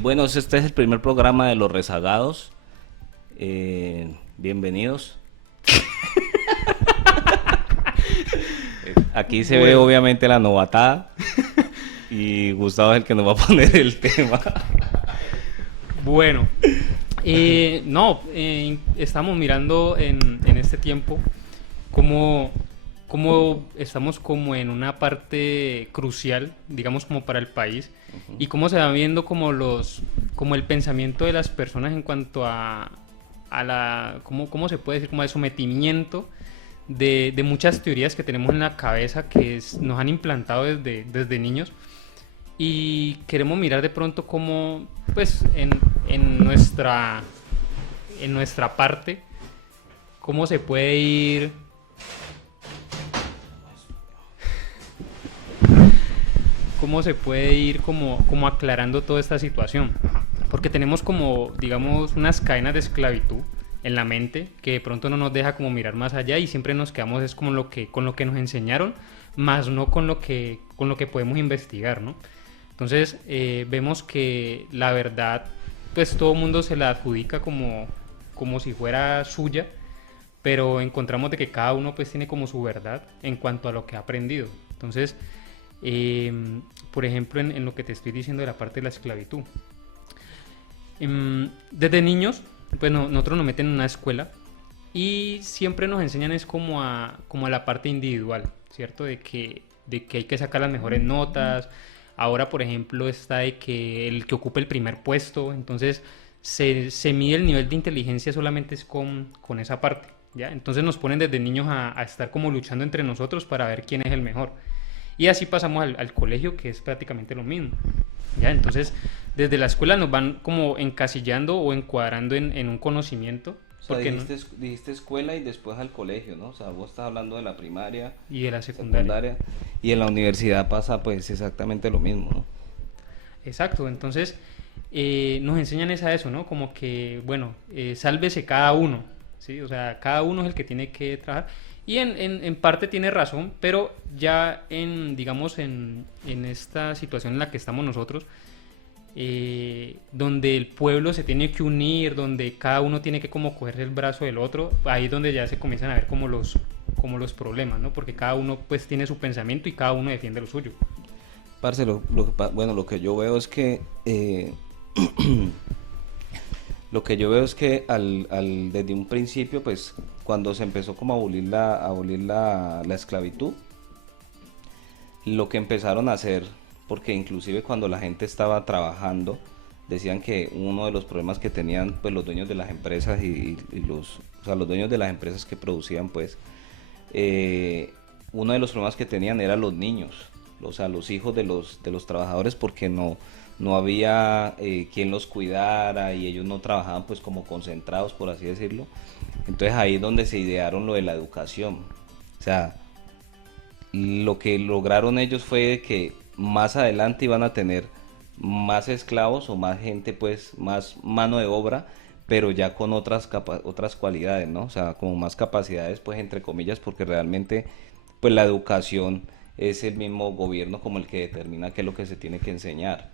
Bueno, este es el primer programa de Los Rezagados. Bienvenidos. Aquí se ve Bueno, obviamente la novatada y Gustavo es el que nos va a poner el tema. bueno. No, estamos mirando en este tiempo cómo, cómo estamos como en una parte crucial, digamos como para el país, y cómo se va viendo como el pensamiento de las personas en cuanto a cómo se puede decir, como de sometimiento de muchas teorías que tenemos en la cabeza nos han implantado desde niños. Y queremos mirar de pronto cómo, pues, en nuestra parte, cómo se puede ir, como aclarando toda esta situación. Porque tenemos como, digamos, unas cadenas de esclavitud en la mente que de pronto no nos deja como mirar más allá y siempre nos quedamos es como con lo que nos enseñaron, más no con lo que podemos investigar, ¿no? Entonces vemos que la verdad, pues todo el mundo se la adjudica como si fuera suya, pero encontramos de que cada uno pues tiene como su verdad en cuanto a lo que ha aprendido. Entonces, eh, por ejemplo, en lo que te estoy diciendo de la parte de la esclavitud. Desde niños, pues nosotros nos meten en una escuela y siempre nos enseñan es como a la parte individual, ¿cierto? De que hay que sacar las mejores notas. Ahora, por ejemplo, está de que el que ocupe el primer puesto, entonces se mide el nivel de inteligencia solamente es con esa parte, ¿ya? Entonces nos ponen desde niños a estar como luchando entre nosotros para ver quién es el mejor. Y así pasamos al colegio, que es prácticamente lo mismo, ¿ya? Entonces, desde la escuela nos van como encasillando o encuadrando en un conocimiento, O sea, porque no, dijiste escuela y después al colegio, ¿no? O sea, vos estás hablando de la primaria, y de la secundaria. secundaria, y en la universidad pasa pues exactamente lo mismo, ¿no? Exacto, entonces nos enseñan es a eso, ¿no? Como que, bueno, sálvese cada uno, ¿sí? O sea, cada uno es el que tiene que trabajar. Y en parte tiene razón, pero ya digamos, en esta situación en la que estamos nosotros, donde el pueblo se tiene que unir, donde cada uno tiene que como cogerse el brazo del otro, ahí es donde ya se comienzan a ver como los problemas, ¿no? Porque cada uno pues tiene su pensamiento y cada uno defiende lo suyo. Parce, bueno, lo que yo veo es que lo que yo veo es que desde un principio, pues, cuando se empezó como a abolir la esclavitud, lo que empezaron a hacer, porque inclusive cuando la gente estaba trabajando, decían que uno de los problemas que tenían, pues, los dueños de las empresas o sea, los dueños de las empresas que producían, pues, uno de los problemas que tenían eran los niños, o sea, los hijos de los trabajadores, porque no había quien los cuidara y ellos no trabajaban pues como concentrados, por así decirlo. Entonces ahí es donde se idearon lo de la educación. O sea, lo que lograron ellos fue que más adelante iban a tener más esclavos o más gente, pues más mano de obra, pero ya con otras cualidades, ¿no? O sea, como más capacidades, pues entre comillas, porque realmente pues la educación es el mismo gobierno como el que determina qué es lo que se tiene que enseñar.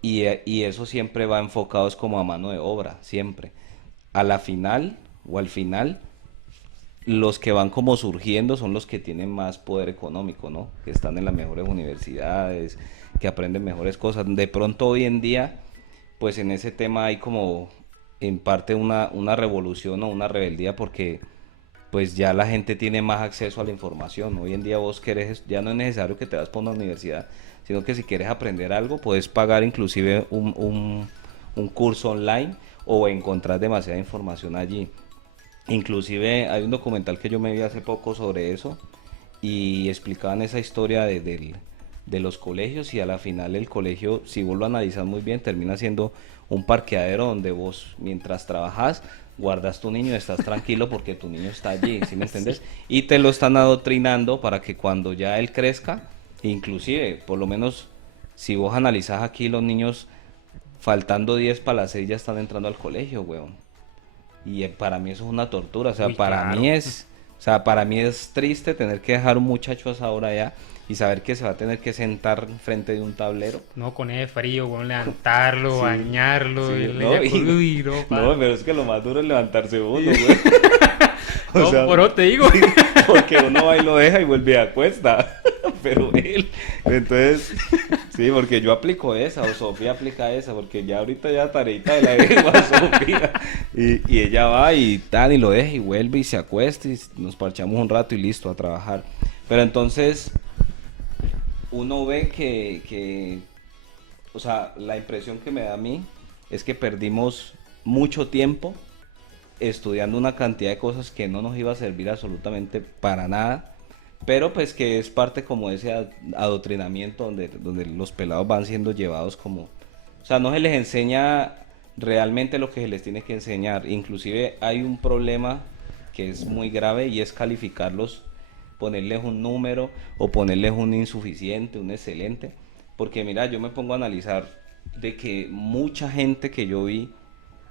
Y eso siempre va enfocado es como a mano de obra, siempre. A la final o al final, los que van como surgiendo son los que tienen más poder económico, ¿no? Que están en las mejores universidades, que aprenden mejores cosas. De pronto hoy en día, pues en ese tema hay como en parte una revolución o una rebeldía porque pues ya la gente tiene más acceso a la información. Hoy en día vos querés, ya no es necesario que te vas por una universidad, sino que si quieres aprender algo, puedes pagar inclusive un curso online o encontrar demasiada información allí. Inclusive hay un documental que yo me vi hace poco sobre eso y explicaban esa historia de los colegios y a la final el colegio, si vos lo analizas muy bien, termina siendo un parqueadero donde vos mientras trabajas guardas tu niño, estás tranquilo porque tu niño está allí, ¿sí me entendés? Y te lo están adoctrinando para que cuando ya él crezca, inclusive, por lo menos si vos analizás aquí los niños faltando 10 para las 6 ya están entrando al colegio, weón. Y para mí eso es una tortura, o sea, Uy, claro. para mí es triste tener que dejar un muchacho a esa hora ya, y saber que se va a tener que sentar frente de un tablero. No, con ese frío, weón, levantarlo, Sí, bañarlo, sí, irle no, ya con... Uy, no, no, pa. pero es que lo más duro es levantarse uno, Sí. güey. O No, sea, por eso te digo. sí, porque uno va y lo deja y vuelve a cuesta. Pero él, entonces, sí, porque yo aplico esa, o Sofía aplica esa, porque ya ahorita ya tareita de la dejo a Sofía. Y ella va y tal, y lo deja y vuelve y se acuesta y nos parchamos un rato y listo, a trabajar. Pero entonces, uno ve o sea, la impresión que me da a mí es que perdimos mucho tiempo estudiando una cantidad de cosas que no nos iba a servir absolutamente para nada, pero pues que es parte como de ese adoctrinamiento donde los pelados van siendo llevados como, o sea, no se les enseña realmente lo que se les tiene que enseñar. Inclusive hay un problema que es muy grave y es calificarlos, ponerles un número o ponerles un insuficiente, un excelente, porque mira, yo me pongo a analizar de que mucha gente que yo vi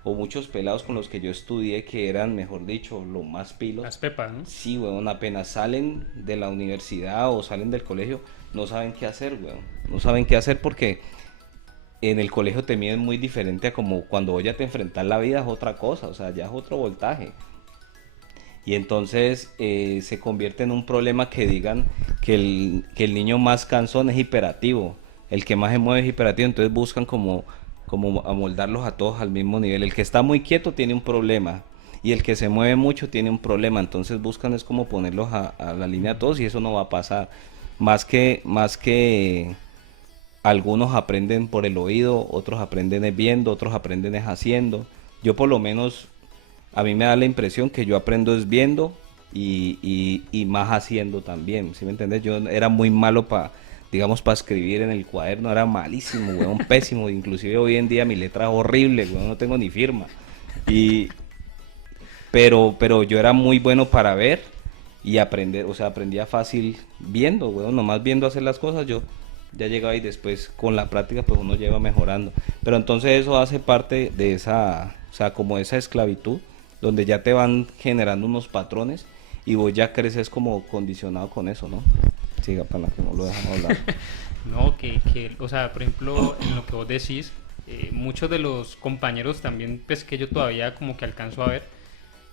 o muchos pelados con los que yo estudié que eran, mejor dicho, lo más pilos. Las pepas, ¿no? Sí, weón, apenas salen de la universidad o salen del colegio, no saben qué hacer, weón. No saben qué hacer porque en el colegio te miden muy diferente a como cuando vos ya te enfrentas la vida es otra cosa, o sea, ya es otro voltaje. Y entonces se convierte en un problema que digan que el niño más cansón es hiperactivo, el que más se mueve es hiperactivo, entonces buscan como amoldarlos a todos al mismo nivel. El que está muy quieto tiene un problema y el que se mueve mucho tiene un problema, entonces buscan es como ponerlos a la línea a todos y eso no va a pasar. Más que algunos aprenden por el oído, otros aprenden es viendo, otros aprenden es haciendo. Yo por lo menos, a mí me da la impresión que yo aprendo es viendo y más haciendo también, ¿sí me entiendes? Yo era muy malo para, digamos, para escribir en el cuaderno, era malísimo, weón, pésimo. Inclusive hoy en día mi letra es horrible, weón, no tengo ni firma. Y, pero yo era muy bueno para ver y aprender, o sea, aprendía fácil viendo, weón, nomás viendo hacer las cosas, yo ya llegaba y después con la práctica pues uno lleva mejorando. Pero entonces eso hace parte de esa, o sea, como esa esclavitud, donde ya te van generando unos patrones y vos ya creces como condicionado con eso, ¿no? Siga, para que no lo dejamos hablar. No, o sea, por ejemplo, en lo que vos decís, muchos de los compañeros también, pues que yo todavía como que alcanzo a ver,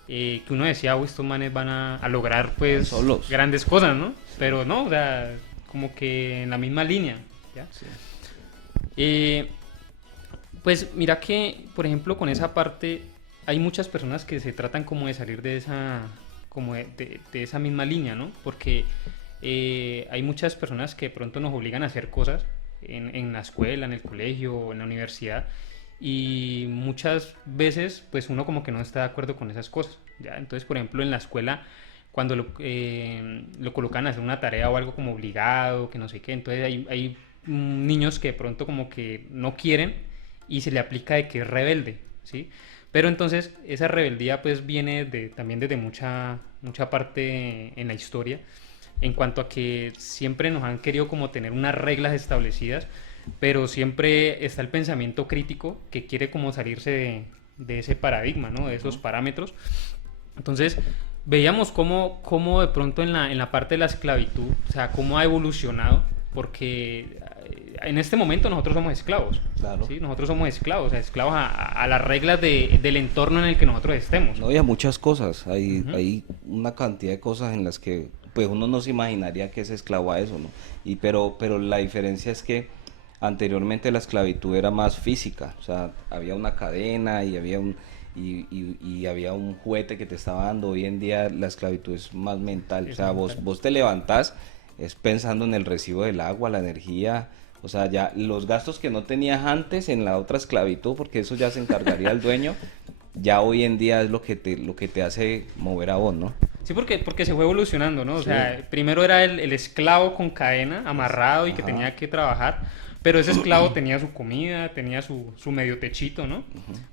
que uno decía, "Uy, estos manes van a lograr pues Solos. grandes cosas, ¿no?" Pero no, o sea, como que en la misma línea, ¿ya? Sí. Eh, pues mira que, por ejemplo, con esa parte, hay muchas personas que se tratan como de salir de esa, como de esa misma línea, ¿no? Porque hay muchas personas que de pronto nos obligan a hacer cosas en la escuela, en el colegio o en la universidad, y muchas veces pues uno como que no está de acuerdo con esas cosas, ¿ya? Entonces, por ejemplo, en la escuela cuando lo colocan a hacer una tarea o algo como obligado, que no sé qué, entonces hay niños que de pronto como que no quieren y se le aplica de que es rebelde, ¿sí? Pero entonces esa rebeldía pues viene también desde mucha parte en la historia, en cuanto a que siempre nos han querido como tener unas reglas establecidas, pero siempre está el pensamiento crítico que quiere como salirse de ese paradigma, ¿no? De esos parámetros. Entonces, veíamos cómo de pronto en la parte de la esclavitud, o sea, cómo ha evolucionado, porque en este momento nosotros somos esclavos, Claro. ¿sí? Nosotros somos esclavos, o sea, esclavos a las reglas del entorno en el que nosotros estemos. No, y a muchas cosas, Ujú. hay una cantidad de cosas en las que pues uno no se imaginaría que es esclavo a eso, ¿no? Pero la diferencia es que anteriormente la esclavitud era más física, o sea, había una cadena y y había un juguete que te estaba dando. Hoy en día la esclavitud es más mental, o Es sea, mental. vos te levantás es pensando en el recibo del agua, la energía, o sea, ya los gastos que no tenías antes en la otra esclavitud, porque eso ya se encargaría el dueño, ya hoy en día es lo que te hace mover a vos, ¿no? Sí, porque se fue evolucionando, ¿no? O Sí, sea, primero era el esclavo con cadena, amarrado y que ajá, tenía que trabajar, pero ese esclavo tenía su comida, tenía su medio techito, ¿no?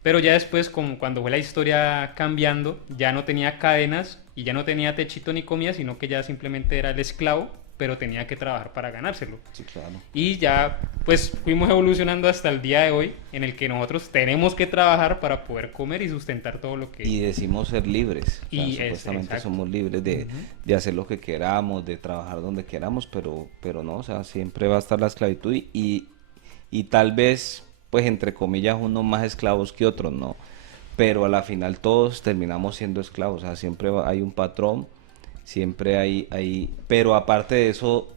Pero ya después, como cuando fue la historia cambiando, ya no tenía cadenas y ya no tenía techito ni comida, sino que ya simplemente era el esclavo, pero tenía que trabajar para ganárselo. Sí, claro. Y ya pues fuimos evolucionando hasta el día de hoy, en el que nosotros tenemos que trabajar para poder comer y sustentar todo lo que... Y decimos ser libres, o sea, Y supuestamente exacto. somos libres de hacer lo que queramos, de trabajar donde queramos, pero no, o sea, siempre va a estar la esclavitud y tal vez, pues entre comillas, unos más esclavos que otros, ¿no? Pero a la final todos terminamos siendo esclavos, o sea, siempre hay un patrón, siempre pero aparte de eso,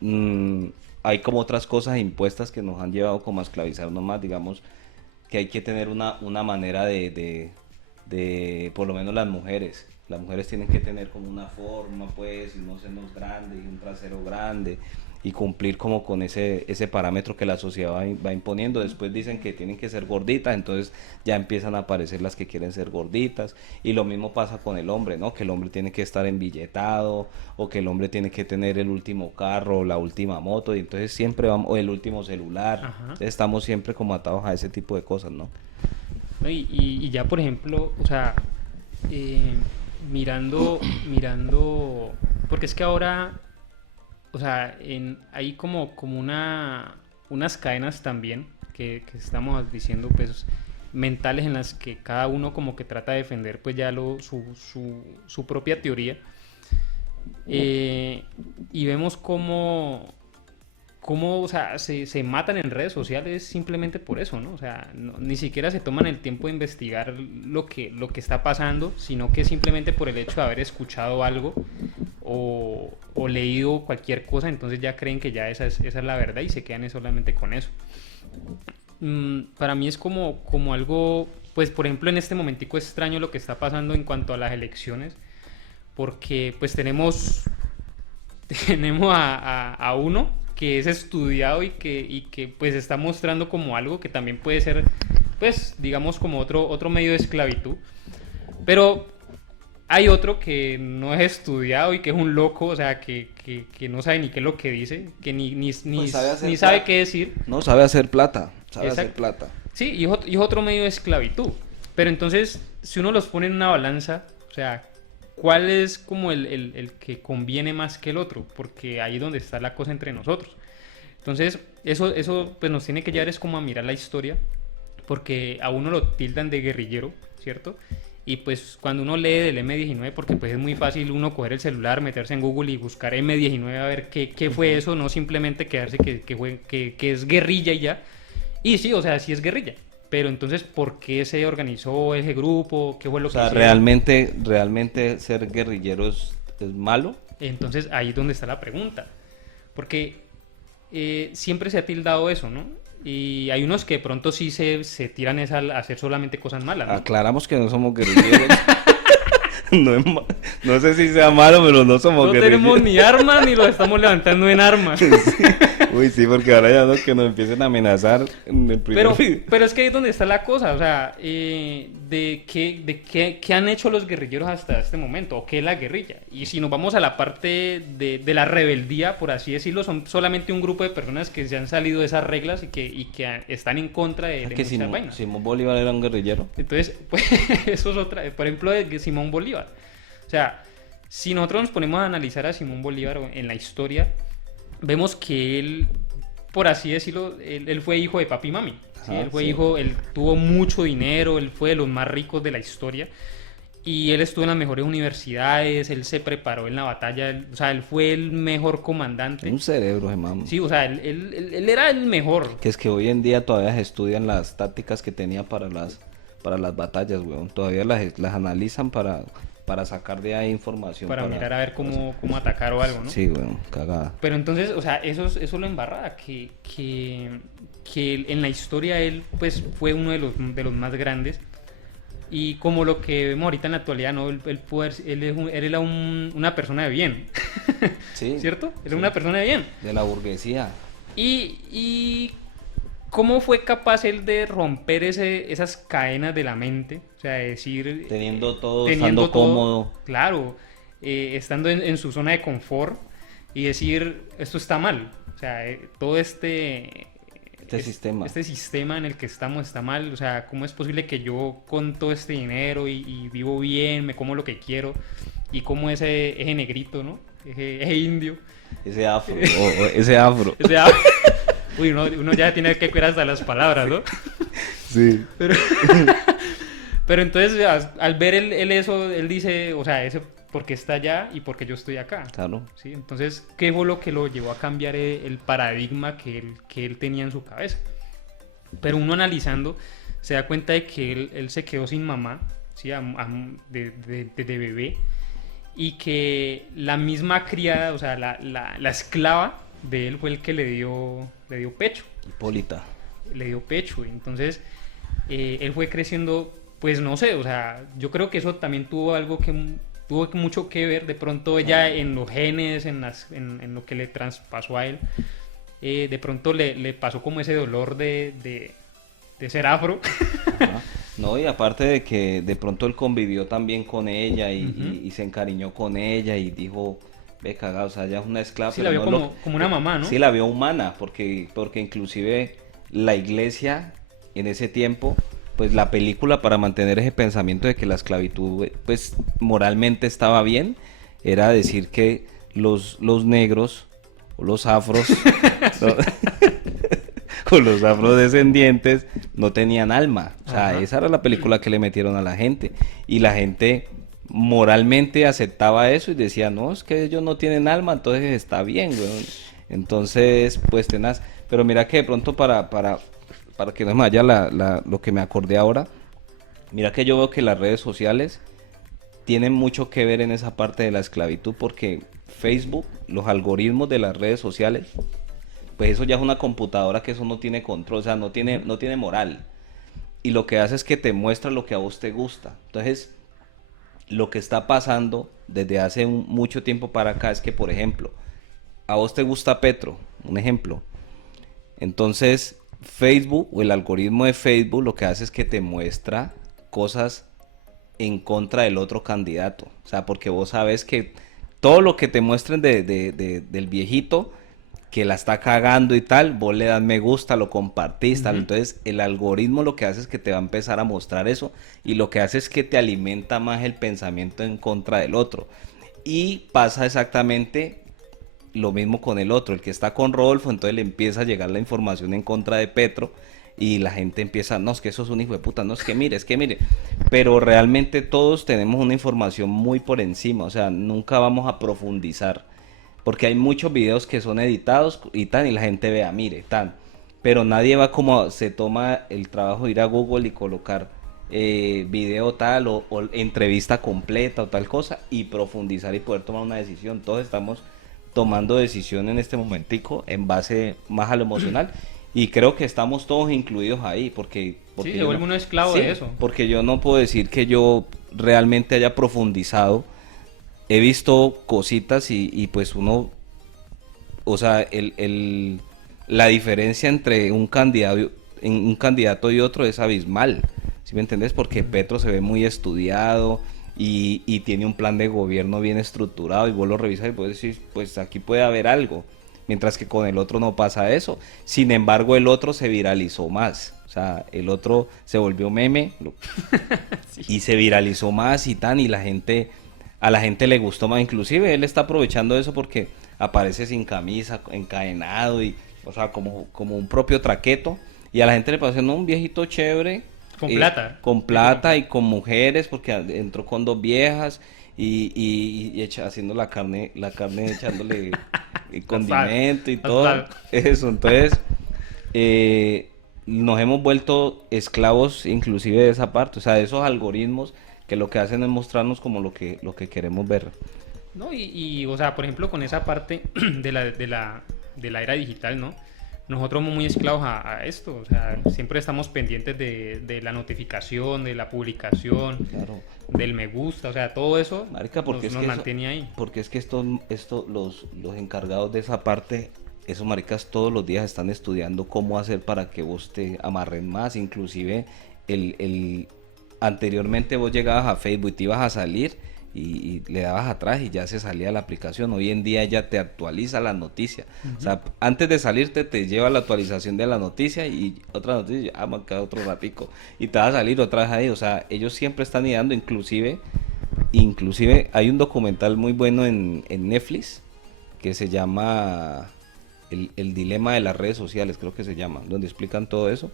mm, hay como otras cosas impuestas que nos han llevado como a esclavizarnos más, digamos, que hay que tener una manera por lo menos las mujeres tienen que tener como una forma, pues, y unos senos grandes y un trasero grande, y cumplir como con ese parámetro que la sociedad va imponiendo. Después dicen que tienen que ser gorditas, entonces ya empiezan a aparecer las que quieren ser gorditas, y lo mismo pasa con el hombre, ¿no? Que el hombre tiene que estar embilletado, o que el hombre tiene que tener el último carro, la última moto, y entonces siempre vamos, o el último celular. Ajá. Entonces estamos siempre como atados a ese tipo de cosas, ¿no? ¿No? Y ya, por ejemplo, o sea, eh, mirando, porque es que ahora, o sea, hay como unas cadenas también que estamos diciendo, pues, mentales, en las que cada uno como que trata de defender, pues, ya su propia teoría. Y vemos cómo, o sea, se matan en redes sociales simplemente por eso, ¿no? O sea, ni siquiera se toman el tiempo de investigar lo que está pasando, sino que simplemente por el hecho de haber escuchado algo o leído cualquier cosa, entonces ya creen que ya esa es la verdad y se quedan solamente con eso. Para mí es como algo, pues por ejemplo en este momentico extraño lo que está pasando en cuanto a las elecciones, porque pues tenemos a uno que es estudiado y que pues está mostrando como algo que también puede ser, pues digamos, como otro medio de esclavitud, pero hay otro que no es estudiado y que es un loco, o sea, que no sabe ni qué es lo que dice, que Pues sabe hacer ni sabe plata. qué decir. No, sabe hacer plata, sabe hacer Exacto. plata. Sí, y es otro medio de esclavitud. Pero entonces, si uno los pone en una balanza, o sea, ¿cuál es como el que conviene más que el otro? Porque ahí es donde está la cosa entre nosotros. Entonces, eso pues nos tiene que llevar es como a mirar la historia, porque a uno lo tildan de guerrillero, ¿cierto? Y pues cuando uno lee del M19, porque pues es muy fácil uno coger el celular, meterse en Google y buscar M19 a ver qué fue eso, no simplemente quedarse que es guerrilla y ya. Y sí, o sea, sí es guerrilla. Pero entonces, ¿por qué se organizó ese grupo? ¿Qué fue lo O que sea, hicieron? realmente ser guerrillero es malo. Entonces ahí es donde está la pregunta. Porque siempre se ha tildado eso, ¿no? Y hay unos que de pronto sí se tiran a hacer solamente cosas malas, ¿no? Aclaramos que no somos guerrilleros. No, no sé si sea malo, pero no somos No guerrilleros. tenemos ni armas ni los estamos levantando en armas. Sí. Uy, sí, porque ahora ya no que nos empiecen a amenazar en el primer video. Pero es que ahí es donde está la cosa, o sea, qué han hecho los guerrilleros hasta este momento, o qué es la guerrilla. Y si nos vamos a la parte de la rebeldía, por así decirlo, son solamente un grupo de personas que se han salido de esas reglas y que están en contra de Que muchas vainas. Simón Bolívar era un guerrillero. Entonces, pues, eso es otra, por ejemplo, de Simón Bolívar. O sea, si nosotros nos ponemos a analizar a Simón Bolívar en la historia, vemos que él, por así decirlo, él fue hijo de papi y mami. ¿Sí? Ajá, Él fue sí. hijo, él tuvo mucho dinero, él fue de los más ricos de la historia. Y él estuvo en las mejores universidades, él se preparó en la batalla, o sea, él fue el mejor comandante. Un cerebro, hermano. Sí, o sea, él era el mejor. Que es que hoy en día todavía se estudian las tácticas que tenía para las batallas, weón. Todavía las analizan para sacar de ahí información. Para mirar a ver cómo atacar o algo, ¿no? Sí, weón, cagada. Pero entonces, o sea, eso lo embarrada, que en la historia él pues fue uno de los más grandes. Y como lo que vemos ahorita en la actualidad, ¿no? Él era una persona de bien. Sí. ¿Cierto? Era Sí. una persona de bien. De la burguesía. Y cómo fue capaz él de romper esas cadenas de la mente. O sea, de decir... Teniendo todo, teniendo estando todo, cómodo. claro, estando en su zona de confort y decir, esto está mal. O sea, todo Sistema. este sistema en el que estamos está mal. O sea, ¿cómo es posible que yo con todo este dinero y vivo bien, me como lo que quiero, y como ese negrito, ¿no? Ese indio, Ese afro, ese afro. O sea, uy, uno ya tiene que cuidar hasta las palabras, ¿no? Sí. Pero entonces, al ver él eso, él dice, o sea, ese por qué está allá y por qué yo estoy acá. Claro. ¿Sí? Entonces, ¿qué fue lo que lo llevó a cambiar el paradigma que él tenía en su cabeza? Pero uno analizando se da cuenta de que él se quedó sin mamá, ¿sí? De bebé, y que la misma criada, o sea, la esclava de él fue el que le dio pecho. Hipólita. Le dio pecho. Entonces, él fue creciendo, pues no sé, o sea, yo creo que eso también tuvo mucho que ver, de pronto ella en los genes, en lo que le traspasó a él, de pronto le pasó como ese dolor de ser afro. Ajá. No, y aparte de que de pronto él convivió también con ella Ujú. y se encariñó con ella y dijo, ve cagado, o sea, ella es una esclava, Sí, pero la vio no es como una mamá, ¿no? sí la vio humana, porque inclusive la iglesia en ese tiempo, pues la película para mantener ese pensamiento de que la esclavitud, pues moralmente estaba bien, era decir que los negros o los afros, ¿no? O los afrodescendientes no tenían alma. O sea, Ajá. esa era la película que le metieron a la gente. Y la gente moralmente aceptaba eso y decía, no, es que ellos no tienen alma, entonces está bien, weón. Entonces, pues tenaz. Pero mira que de pronto para que no me vaya lo que me acordé ahora, mira que yo veo que las redes sociales tienen mucho que ver en esa parte de la esclavitud porque Facebook, los algoritmos de las redes sociales, pues eso ya es una computadora que eso no tiene control, o sea, no tiene moral. Y lo que hace es que te muestra lo que a vos te gusta. Entonces, lo que está pasando desde hace mucho tiempo para acá es que, por ejemplo, a vos te gusta Petro, un ejemplo. Entonces, Facebook o el algoritmo de Facebook lo que hace es que te muestra cosas en contra del otro candidato. O sea, porque vos sabes que todo lo que te muestren del viejito que la está cagando y tal, vos le das me gusta, lo compartís, tal. Ujú. Entonces, el algoritmo lo que hace es que te va a empezar a mostrar eso y lo que hace es que te alimenta más el pensamiento en contra del otro. Y pasa exactamente lo mismo con el otro, el que está con Rodolfo, entonces le empieza a llegar la información en contra de Petro y la gente empieza, no, es que eso es un hijo de puta, no, es que mire, pero realmente todos tenemos una información muy por encima, o sea, nunca vamos a profundizar, porque hay muchos videos que son editados y tan, y la gente vea, mire, tan, pero nadie va como, se toma el trabajo de ir a Google y colocar video tal o entrevista completa o tal cosa y profundizar y poder tomar una decisión. Todos estamos tomando decisión en este momentico en base más a lo emocional y creo que estamos todos incluidos ahí Sí, porque se yo vuelve no, uno esclavo sí, de eso. porque yo no puedo decir que yo realmente haya profundizado. He visto cositas y pues uno, o sea, la diferencia entre un candidato y otro es abismal, ¿sí me entendés? Porque Petro se ve muy estudiado y tiene un plan de gobierno bien estructurado y vos lo revisas y vos decís, pues aquí puede haber algo, mientras que con el otro no pasa eso. Sin embargo, el otro se viralizó más, o sea, el otro se volvió meme Sí. y se viralizó más y tan, y a la gente le gustó más, inclusive él está aprovechando eso porque aparece sin camisa, encadenado y, o sea, como un propio traqueto, y a la gente le parece, no, un viejito chévere, Con plata. con Digo, con plata y plata. con mujeres, porque entró con dos viejas haciendo la carne echándole Total, condimento y todo, total. eso, entonces nos hemos vuelto esclavos inclusive de esa parte, o sea, de esos algoritmos que lo que hacen es mostrarnos como lo que queremos ver. ¿No? O sea, por ejemplo, con esa parte de la era digital, ¿no? Nosotros somos muy esclavos a esto, o sea, siempre estamos pendientes de la notificación, de la publicación, Claro. del me gusta, o sea, todo eso Marica, porque es nos que eso, mantiene ahí. porque es que los encargados de esa parte, esos maricas todos los días están estudiando cómo hacer para que vos te amarren más, inclusive anteriormente vos llegabas a Facebook y te ibas a salir y le dabas atrás y ya se salía la aplicación. Hoy en día ya te actualiza la noticia. O Ujú. sea, antes de salirte te lleva la actualización de la noticia y otra noticia, me queda otro ratico y te va a salir otra vez ahí. O sea, ellos siempre están ideando, inclusive hay un documental muy bueno en Netflix que se llama el dilema de las redes sociales, creo que se llama, donde explican todo eso.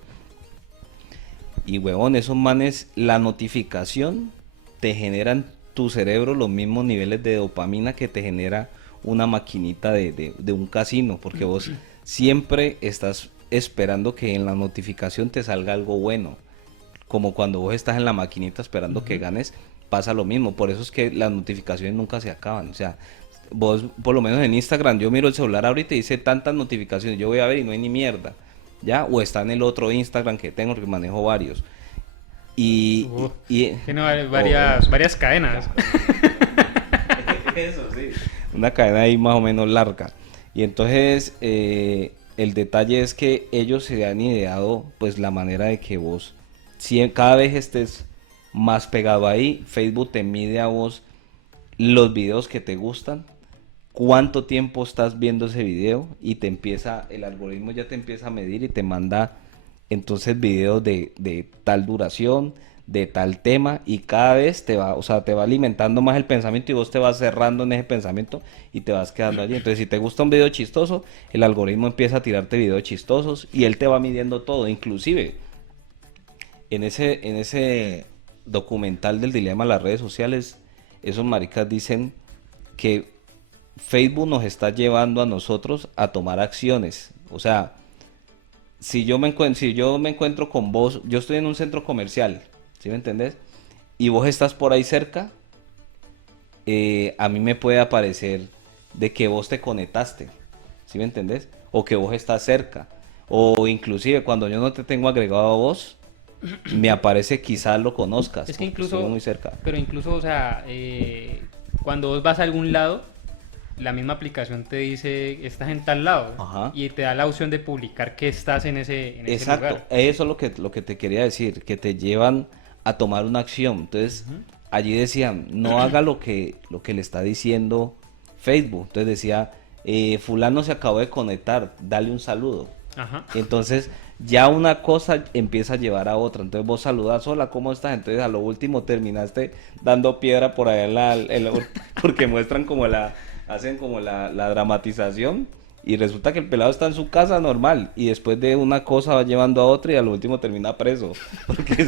Y huevón, esos manes, la notificación te genera en tu cerebro los mismos niveles de dopamina que te genera una maquinita de un casino, porque vos siempre estás esperando que en la notificación te salga algo bueno, como cuando vos estás en la maquinita esperando que ganes, pasa lo mismo. Por eso es que las notificaciones nunca se acaban. O sea, vos, por lo menos en Instagram, yo miro el celular ahorita y dice tantas notificaciones, yo voy a ver y no hay ni mierda, ¿ya? O está en el otro Instagram que tengo, que manejo varios. Tiene varias cadenas. Eso sí. Una cadena ahí más o menos larga. Y entonces, el detalle es que ellos se han ideado, pues, la manera de que vos, cada vez estés más pegado ahí. Facebook te mide a vos los videos que te gustan, cuánto tiempo estás viendo ese video, y el algoritmo ya te empieza a medir y te manda entonces videos de tal duración, de tal tema, y cada vez te va alimentando más el pensamiento y vos te vas cerrando en ese pensamiento y te vas quedando allí. Entonces, si te gusta un video chistoso, el algoritmo empieza a tirarte videos chistosos y él te va midiendo todo. Inclusive, en ese documental del dilema de las redes sociales, esos maricas dicen que Facebook nos está llevando a nosotros a tomar acciones. O sea, si yo me encuentro con vos, yo estoy en un centro comercial, ¿sí me entendés? Y vos estás por ahí cerca, a mí me puede aparecer de que vos te conectaste, ¿sí me entendés? O que vos estás cerca. O inclusive cuando yo no te tengo agregado a vos, me aparece quizás lo conozcas. Es que incluso, muy cerca. Pero incluso, o sea, cuando vos vas a algún lado, la misma aplicación te dice, estás en tal lado. Ajá. Y te da la opción de publicar que estás en ese Exacto, lugar. Eso es lo que te quería decir, que te llevan a tomar una acción. Entonces, allí decían, no haga lo que le está diciendo Facebook. Entonces decía, fulano se acabó de conectar, dale un saludo. Ajá. Entonces, ya una cosa empieza a llevar a otra. Entonces vos saludas, hola, ¿cómo estás? Entonces a lo último terminaste dando piedra por allá porque muestran hacen como la dramatización, y resulta que el pelado está en su casa normal y después de una cosa va llevando a otra y a lo último termina preso porque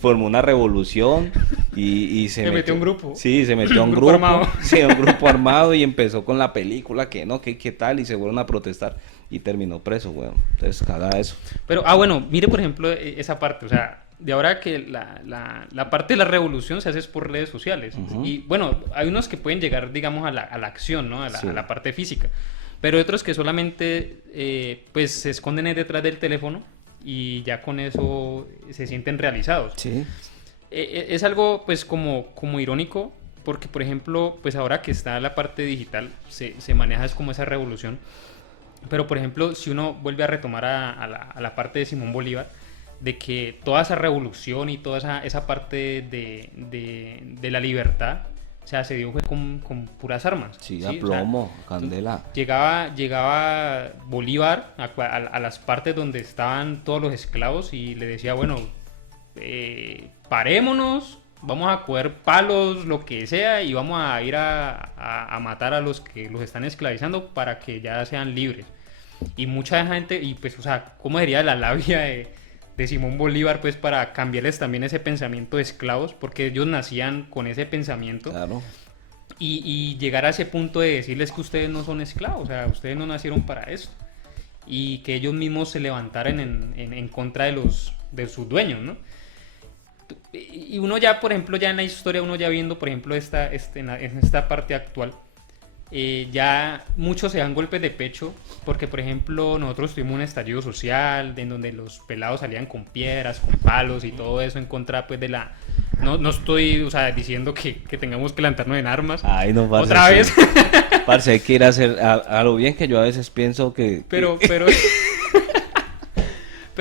formó una revolución y se metió un grupo. Sí, se metió a un grupo armado. Sí, un grupo armado, y empezó con la película que no, que qué tal, y se fueron a protestar y terminó preso, weón. Entonces, caga eso. Pero, bueno, mire por ejemplo esa parte, o sea, de ahora que la parte de la revolución se hace por redes sociales. Y bueno, hay unos que pueden llegar, digamos, a la acción, ¿no? A la parte física. Pero hay otros que solamente pues se esconden detrás del teléfono y ya con eso se sienten realizados. Sí. Es algo pues como irónico, porque por ejemplo, pues ahora que está la parte digital, se maneja es como esa revolución. Pero por ejemplo, si uno vuelve a retomar a la parte de Simón Bolívar, de que toda esa revolución y toda esa parte de la libertad, o sea, se dio con puras armas. Sí, a plomo, o sea, candela. Llegaba Bolívar a las partes donde estaban todos los esclavos y le decía, bueno, parémonos, vamos a coger palos, lo que sea, y vamos a ir a matar a los que los están esclavizando para que ya sean libres. Y mucha gente, y pues, o sea, ¿cómo sería la labia de Simón Bolívar, pues, para cambiarles también ese pensamiento de esclavos? Porque ellos nacían con ese pensamiento. Claro. Y llegar a ese punto de decirles que ustedes no son esclavos, o sea, ustedes no nacieron para esto. Y que ellos mismos se levantaran en contra de sus dueños, ¿no? Y uno ya, por ejemplo, ya en la historia, uno ya viendo, por ejemplo, en esta parte actual, ya muchos se dan golpes de pecho porque, por ejemplo, nosotros tuvimos un estallido social en donde los pelados salían con piedras, con palos y todo eso en contra, pues, de la... No estoy, o sea, diciendo que tengamos que levantarnos en armas. Ay, no, parce, otra vez. Parce, hay que ir a hacer a lo bien, que yo a veces pienso que... Pero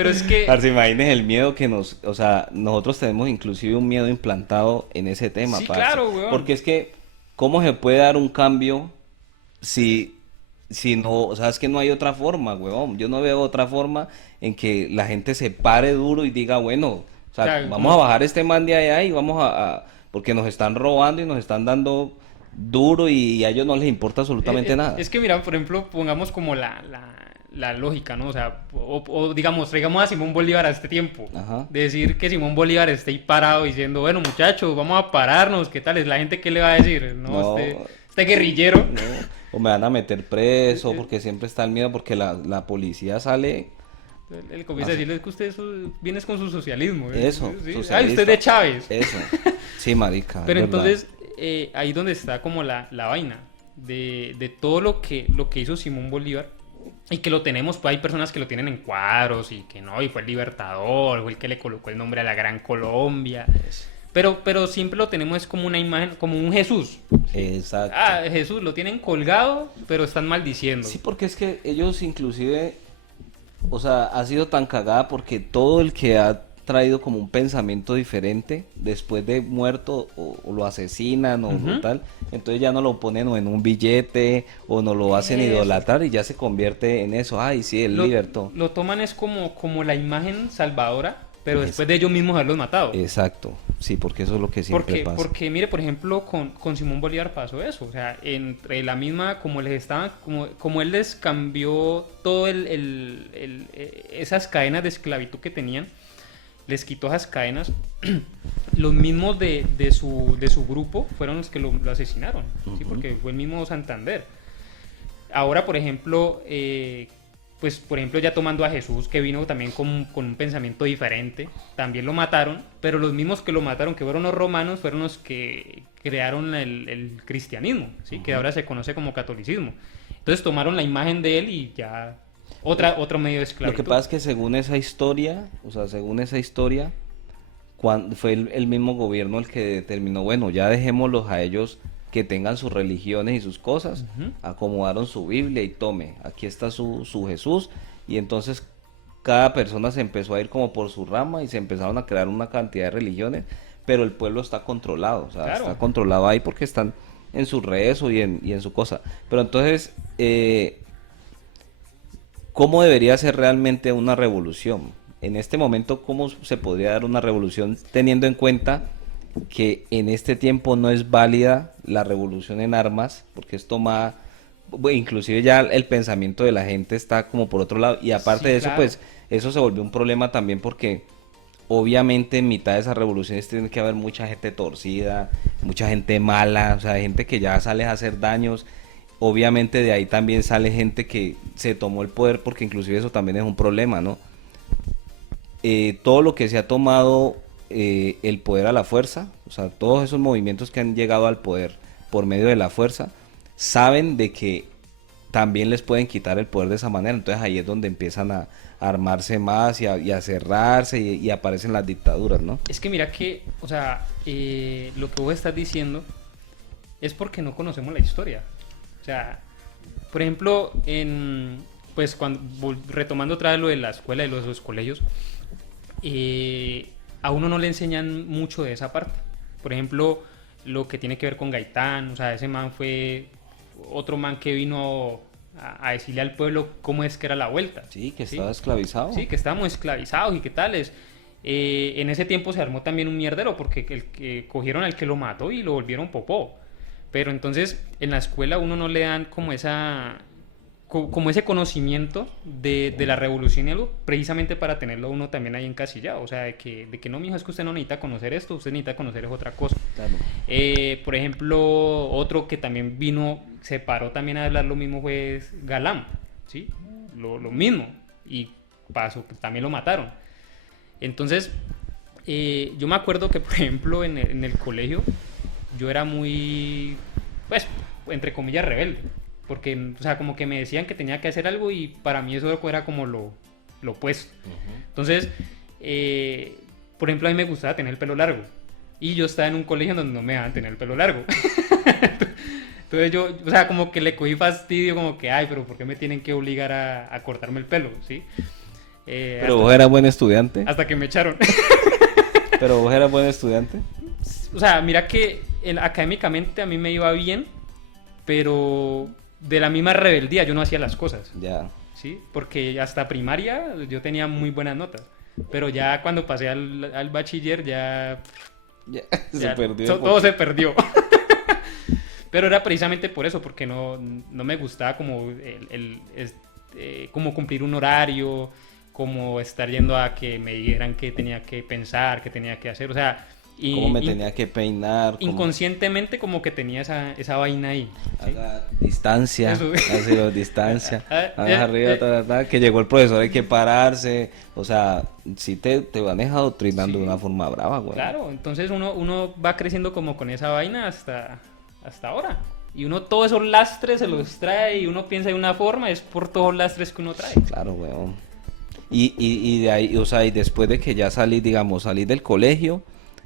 es que... Parce, imagínese el miedo que o sea, nosotros tenemos inclusive un miedo implantado en ese tema, sí, parce. Claro, weón. Porque es que, ¿cómo se puede dar un cambio si no, o sea, es que no hay otra forma, weón? Yo no veo otra forma en que la gente se pare duro y diga, bueno, o sea, vamos a bajar este man de allá y vamos porque nos están robando y nos están dando duro y a ellos no les importa absolutamente nada. Es que mira, por ejemplo, pongamos como la lógica, ¿no? O sea, o digamos, traigamos a Simón Bolívar a este tiempo. Ajá. De decir que Simón Bolívar esté ahí parado diciendo, bueno, muchachos, vamos a pararnos, ¿qué tal? ¿Es la gente qué le va a decir? No, No, este guerrillero. no. O me van a meter preso Eh, porque siempre está el miedo porque la policía sale. Él comienza a decirle que usted vienes con su socialismo. Eso, ¿Sí? socialista. Ay, usted es de Chávez. Eso. Sí, marica, es Pero verdad. entonces, ahí donde está como la vaina de todo lo que hizo Simón Bolívar. Y que lo tenemos, pues hay personas que lo tienen en cuadros y que no, y fue el libertador, fue el que le colocó el nombre a la Gran Colombia. Pero siempre lo tenemos es como una imagen, como un Jesús. Exacto. Ah, Jesús, lo tienen colgado, pero están maldiciendo. Sí, porque es que ellos inclusive, o sea, ha sido tan cagada porque todo el que ha traído como un pensamiento diferente después de muerto o lo asesinan o tal, entonces ya no lo ponen o en un billete o no lo hacen Eso. idolatrar y ya se convierte en eso. Ay, sí, el libertó. Lo toman es como la imagen salvadora, pero Es- después de ellos mismos haberlos matado. Exacto, sí, porque eso es lo que siempre pasa. Porque mire, por ejemplo, con Simón Bolívar pasó eso. O sea, entre la misma, como les estaban, como él les cambió todo esas cadenas de esclavitud que tenían, les quitó esas cadenas. Los mismos de su grupo fueron los que lo asesinaron, ¿sí? Porque fue el mismo Santander. Ahora, por ejemplo, pues por ejemplo ya tomando a Jesús, que vino también con un pensamiento diferente, también lo mataron, pero los mismos que lo mataron, que fueron los romanos, fueron los que crearon el cristianismo, ¿sí? Que ahora se conoce como catolicismo. Entonces tomaron la imagen de él y ya otro medio de Lo esclavitud. que pasa es que según esa historia, o sea, según esa historia, cuando fue el mismo gobierno el que determinó, bueno, ya dejémoslos a ellos que tengan sus religiones y sus cosas, acomodaron su Biblia y tome, aquí está su Jesús, y entonces cada persona se empezó a ir como por su rama y se empezaron a crear una cantidad de religiones, pero el pueblo está controlado, o sea, Claro. está controlado ahí porque están en su rezo y en su cosa. Pero entonces, ¿cómo debería ser realmente una revolución? En este momento, ¿cómo se podría dar una revolución teniendo en cuenta que en este tiempo no es válida la revolución en armas? Porque esto más, inclusive ya el pensamiento de la gente está como por otro lado. Y aparte Sí, de eso, claro. pues eso se volvió un problema también porque obviamente en mitad de esas revoluciones tiene que haber mucha gente torcida, mucha gente mala, o sea, gente que ya sale a hacer daños. Obviamente de ahí también sale gente que se tomó el poder porque inclusive eso también es un problema, ¿no? Todo lo que se ha tomado el poder a la fuerza, o sea, todos esos movimientos que han llegado al poder por medio de la fuerza, saben de que también les pueden quitar el poder de esa manera, entonces ahí es donde empiezan a armarse más y a cerrarse y aparecen las dictaduras, ¿no? Es que mira que, o sea, lo que vos estás diciendo es porque no conocemos la historia. O sea, por ejemplo, pues cuando retomando otra vez lo de la escuela y los colegios, a uno no le enseñan mucho de esa parte. Por ejemplo, lo que tiene que ver con Gaitán, o sea, ese man fue otro man que vino a decirle al pueblo cómo es que era la vuelta. Sí, que estaba esclavizado. Sí, que estábamos esclavizados y qué tales. En ese tiempo se armó también un mierdero porque el que cogieron al que lo mató y lo volvieron popó. Pero entonces en la escuela uno no le dan como como ese conocimiento de la revolución y algo, precisamente para tenerlo uno también ahí encasillado. O sea, de que no, mijo, es que usted no necesita conocer esto, usted necesita conocer es otra cosa. Claro. Por ejemplo, otro que también vino, se paró también a hablar lo mismo fue Galán, ¿sí? Lo mismo. Y pasó, que también lo mataron. Entonces, yo me acuerdo que, por ejemplo, en el colegio, yo era muy, pues, entre comillas, rebelde. Porque, o sea, como que me decían que tenía que hacer algo y para mí eso era como lo opuesto. Entonces, por ejemplo, a mí me gustaba tener el pelo largo. Y yo estaba en un colegio donde no me dejaban tener el pelo largo. Entonces yo, o sea, como que le cogí fastidio, como que, ay, pero ¿por qué me tienen que obligar a cortarme el pelo? ¿Sí? Pero vos eras buen estudiante. Hasta que me echaron. Pero vos eras buen estudiante. O sea, mira que académicamente a mí me iba bien, pero de la misma rebeldía yo no hacía las cosas. Ya. ¿Sí? Porque hasta primaria yo tenía muy buenas notas. Pero ya cuando pasé al bachiller ya Se perdió. todo se perdió. Pero era precisamente por eso, porque no me gustaba como como cumplir un horario, como estar yendo a que me dijeran que tenía que pensar, que tenía que hacer, o sea, Cómo me y tenía que peinar, cómo inconscientemente como que tenía esa vaina ahí. ¿Sí? haga distancia, Eso. haga distancia, haga arriba, Eh, que llegó el profesor, hay que pararse, o sea, sí te van adoctrinando de sí, una forma brava, güey. claro, entonces uno va creciendo como con esa vaina hasta ahora. Y uno todos esos lastres se los trae y uno piensa de una forma, es por todos los lastres que uno trae. Claro, weón. Y de ahí, o sea, y después de que ya salí, digamos, salí del colegio,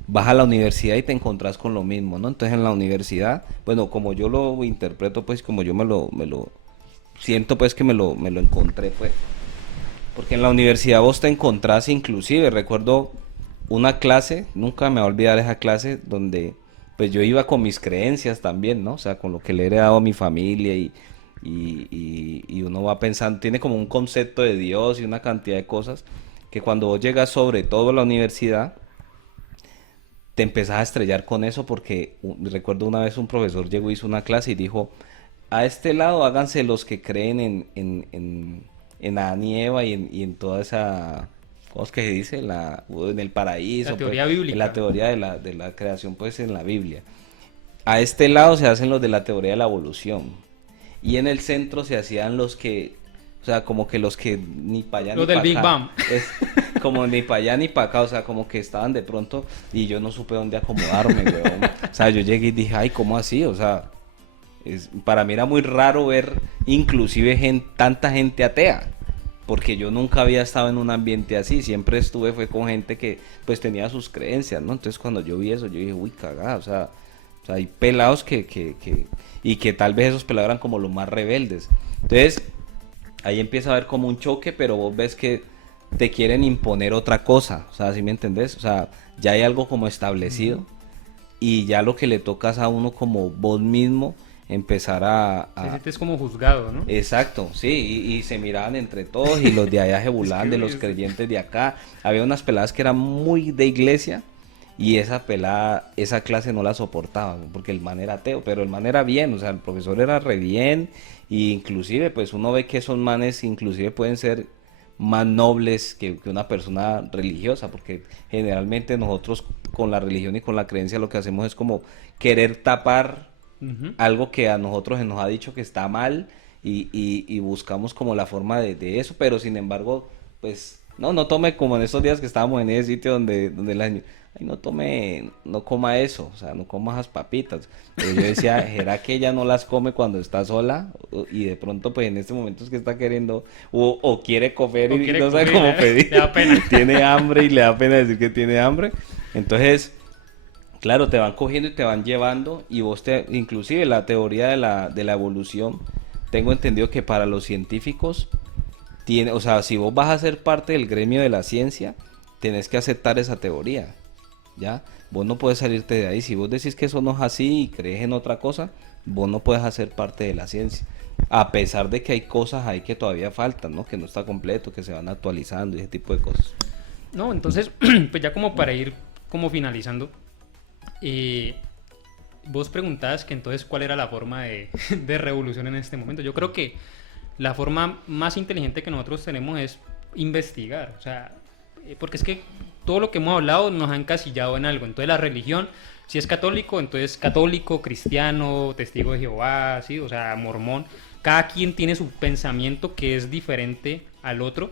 vas a la universidad y te encontrás con lo mismo, ¿no? Entonces en la universidad, bueno, como yo lo interpreto, pues como yo me lo siento, pues que me lo encontré, pues. Porque en la universidad vos te encontrás inclusive, recuerdo una clase, nunca me voy a olvidar esa clase donde pues yo iba con mis creencias también, ¿no? O sea, con lo que le he heredado a mi familia y uno va pensando, tiene como un concepto de Dios y una cantidad de cosas que cuando vos llegas sobre todo a la universidad, te empezás a estrellar con eso porque recuerdo una vez un profesor llegó, hizo una clase y dijo, a este lado háganse los que creen en Adán y Eva y en toda esa, ¿cómo es que se dice? En el La paraíso, pues, teoría en la bíblica. teoría de la creación, pues en la Biblia. A este lado se hacen los de la teoría de la evolución. Y en el centro se hacían los que, o sea, como que los que ni para allá ni Los del para Big acá. Bang. Es como ni para allá ni para acá, o sea, como que estaban de pronto y yo no supe dónde acomodarme, weón. O sea, yo llegué y dije, ay, ¿cómo así? O sea, para mí era muy raro ver inclusive tanta gente atea. Porque yo nunca había estado en un ambiente así, siempre fue con gente que pues tenía sus creencias, ¿no? Entonces cuando yo vi eso, yo dije, uy, cagada, o sea, hay pelados y que tal vez esos pelados eran como los más rebeldes. Entonces, ahí empieza a haber como un choque, pero vos ves que te quieren imponer otra cosa, o sea, ¿sí me entendés? O sea, ya hay algo como establecido Ujú. y ya lo que le tocas a uno como vos mismo empezar Se siente es como juzgado, ¿no? Exacto, sí, y se miraban entre todos y los de allá se Es que, burlaban de uy, los creyentes de acá. Había unas peladas que eran muy de iglesia y esa pelada, esa clase no la soportaba porque el man era ateo, pero el man era bien, o sea, el profesor era re bien y inclusive pues uno ve que esos manes inclusive pueden ser más nobles que una persona religiosa, porque generalmente nosotros con la religión y con la creencia lo que hacemos es como querer tapar Ujú. algo que a nosotros se nos ha dicho que está mal y buscamos como la forma de eso, pero sin embargo, pues, no tome como en esos días que estábamos en ese sitio donde ay, no tome, no coma eso, o sea, no coma esas papitas. Pero yo decía, ¿será que ella no las come cuando está sola? Y de pronto, pues en este momento es que está queriendo, o quiere comer O y quiere no sabe comer y cómo le pedir, da pena. tiene hambre y le da pena decir que tiene hambre. Entonces, claro, te van cogiendo y te van llevando y inclusive la teoría de la evolución, tengo entendido que para los científicos tiene, o sea, si vos vas a ser parte del gremio de la ciencia, tenés que aceptar esa teoría, ¿ya? Vos no puedes salirte de ahí. Si vos decís que eso no es así y crees en otra cosa, vos no puedes hacer parte de la ciencia. A pesar de que hay cosas ahí que todavía faltan, ¿no? Que no está completo, que se van actualizando y ese tipo de cosas. No, entonces, pues ya como para ir como finalizando, eh, vos preguntabas que entonces cuál era la forma de revolución en este momento. Yo creo que la forma más inteligente que nosotros tenemos es investigar, o sea, porque es que todo lo que hemos hablado nos ha encasillado en algo. Entonces la religión, si es católico, entonces católico, cristiano, testigo de Jehová, ¿sí? O sea, mormón. Cada quien tiene su pensamiento que es diferente al otro,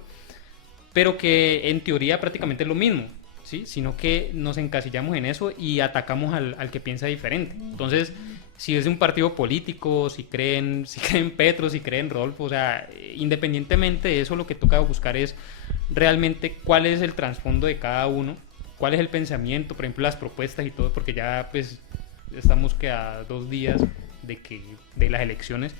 pero que en teoría prácticamente es lo mismo, ¿sí? Sino que nos encasillamos en eso y atacamos al que piensa diferente. Entonces, si es de un partido político, si creen Petro, si creen Rodolfo, o sea, independientemente de eso, lo que toca buscar es realmente cuál es el trasfondo de cada uno, cuál es el pensamiento, por ejemplo, las propuestas y todo, porque ya pues estamos que a 2 días de las elecciones.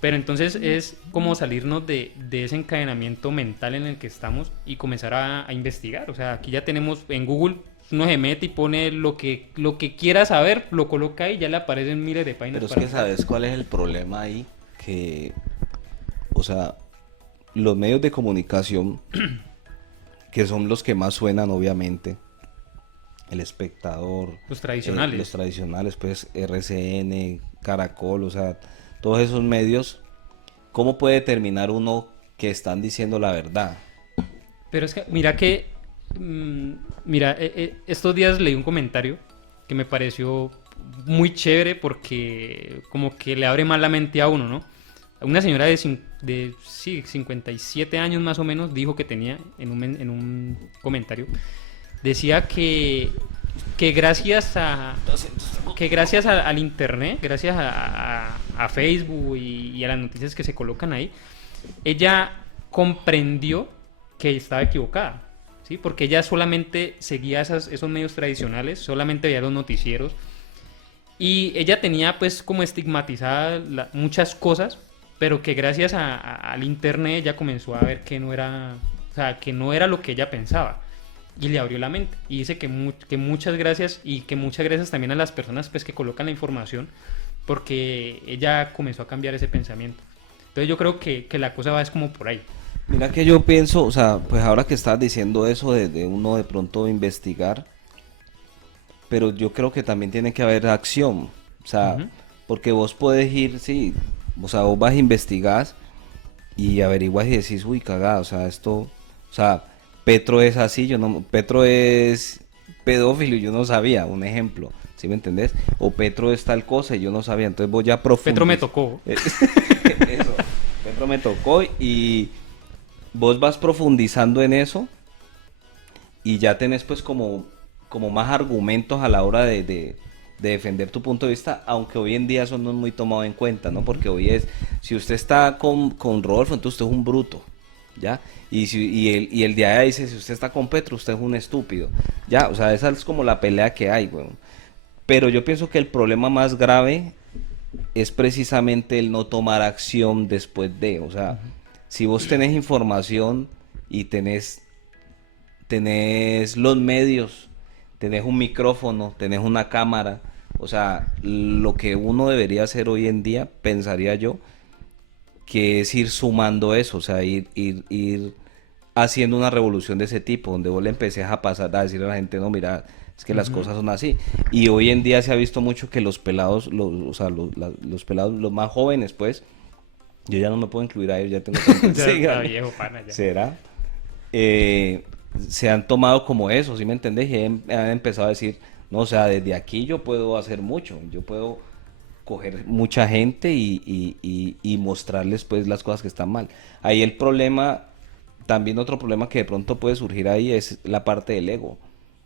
Pero entonces es como salirnos de ese encadenamiento mental en el que estamos y comenzar a investigar. O sea, aquí ya tenemos en Google, uno se mete y pone lo que quiera saber, lo coloca ahí y ya le aparecen miles de páginas Pero es para que buscar. sabes cuál es el problema ahí, que, o sea, los medios de comunicación, que son los que más suenan obviamente, El Espectador, Los tradicionales. los tradicionales, pues RCN, Caracol, o sea, todos esos medios, ¿cómo puede determinar uno que están diciendo la verdad? Pero es que, mira, estos días leí un comentario que me pareció muy chévere porque como que le abre más la mente a uno, ¿no? Una señora sí, 57 años más o menos dijo que tenía en un comentario, decía que gracias al internet, gracias a Facebook y a las noticias que se colocan ahí, ella comprendió que estaba equivocada, ¿sí? Porque ella solamente seguía esos medios tradicionales, solamente veía los noticieros y ella tenía pues como estigmatizadas muchas cosas, pero que gracias al internet ella comenzó a ver que no era, o sea, que no era lo que ella pensaba y le abrió la mente y dice que muchas gracias y que muchas gracias también a las personas pues que colocan la información porque ella comenzó a cambiar ese pensamiento. Entonces yo creo que la cosa va es como por ahí. Mira que yo pienso, o sea, pues ahora que estás diciendo eso de uno de pronto investigar, pero yo creo que también tiene que haber acción, o sea, Ujú. porque vos podés ir, sí, o sea, vos vas a investigar y averiguas y decís, uy, cagada, o sea, esto, o sea, Petro es así, yo no, Petro es pedófilo y yo no sabía, un ejemplo, ¿sí me entendés? O Petro es tal cosa y yo no sabía, entonces vos ya Petro me profundizas. tocó. Eso, Petro me tocó y vos vas profundizando en eso y ya tenés pues como más argumentos a la hora de defender tu punto de vista, aunque hoy en día eso no es muy tomado en cuenta, ¿no? Porque hoy es, si usted está con Rodolfo, entonces usted es un bruto, ¿ya? Y el de allá dice, si usted está con Petro, usted es un estúpido, ¿ya? O sea, esa es como la pelea que hay, güey. Pero yo pienso que el problema más grave es precisamente el no tomar acción después de, o sea, si vos tenés información y tenés los medios, tenés un micrófono, tenés una cámara, o sea, lo que uno debería hacer hoy en día, pensaría yo, que es ir sumando eso, o sea, ir haciendo una revolución de ese tipo, donde vos le empecés a pasar, a decir a la gente, no, mira, es que las Ujú. cosas son así. Y hoy en día se ha visto mucho que los pelados, o sea, los pelados, los más jóvenes, pues, yo ya no me puedo incluir a ellos, ya tengo Ya está 36 años. viejo, pana, ya. ¿Será? Eh, Se han tomado como eso, ¿sí me entendés? Y han empezado a decir, no, o sea, desde aquí yo puedo hacer mucho, yo puedo coger mucha gente y mostrarles pues las cosas que están mal. Ahí el problema, también otro problema que de pronto puede surgir ahí es la parte del ego,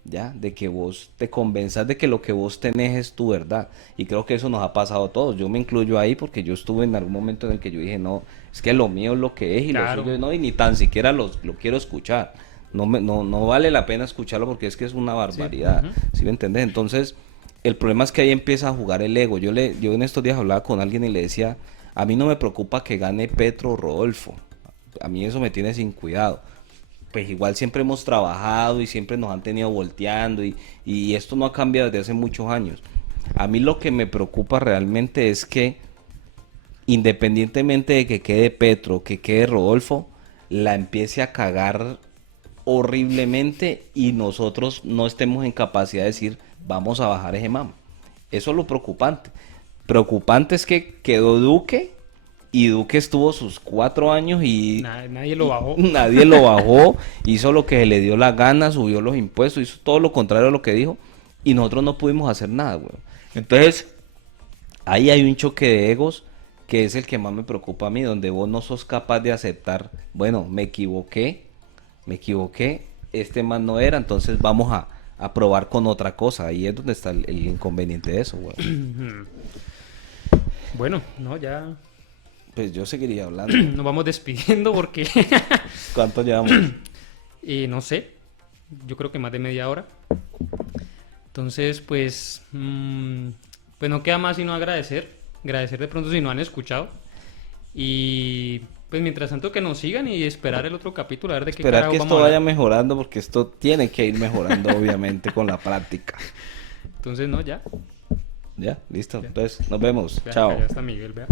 ¿ya? De que vos te convenzas de que lo que vos tenés es tu verdad. Y creo que eso nos ha pasado a todos. Yo me incluyo ahí porque yo estuve en algún momento en el que yo dije, no, es que lo mío es lo que es y lo Claro. suyo no, y ni tan siquiera lo quiero escuchar. No vale la pena escucharlo porque es que es una Sí. barbaridad. Ujú. ¿Sí me entendés? Entonces, el problema es que ahí empieza a jugar el ego. Yo en estos días hablaba con alguien y le decía, a mí no me preocupa que gane Petro o Rodolfo. A mí eso me tiene sin cuidado. Pues igual siempre hemos trabajado y siempre nos han tenido volteando y esto no ha cambiado desde hace muchos años. A mí lo que me preocupa realmente es que independientemente de que quede Petro, que quede Rodolfo, la empiece a cagar horriblemente y nosotros no estemos en capacidad de decir vamos a bajar ese mamo. Eso es lo preocupante. Preocupante es que quedó Duque y Duque estuvo sus 4 años Nadie lo bajó. nadie lo bajó, hizo lo que se le dio la gana, subió los impuestos, hizo todo lo contrario a lo que dijo y nosotros no pudimos hacer nada, güey. Entonces, ahí hay un choque de egos que es el que más me preocupa a mí, donde vos no sos capaz de aceptar, bueno, me equivoqué, este man no era, entonces vamos a probar con otra cosa. Ahí es donde está el inconveniente de eso, güey. Bueno, no, ya Pues yo seguiría hablando. nos vamos despidiendo porque ¿Cuánto llevamos? no sé, yo creo que más de media hora. Entonces, pues, pues no queda más sino agradecer de pronto si no han escuchado y pues mientras tanto que nos sigan y esperar el otro capítulo a ver de qué Esperar carajo que vamos esto a vaya hablar. mejorando porque esto tiene que ir mejorando obviamente con la práctica. Entonces, no, ya, Ya, listo. ya, Entonces, nos vemos. ya, Chao. ya está Miguel, vea.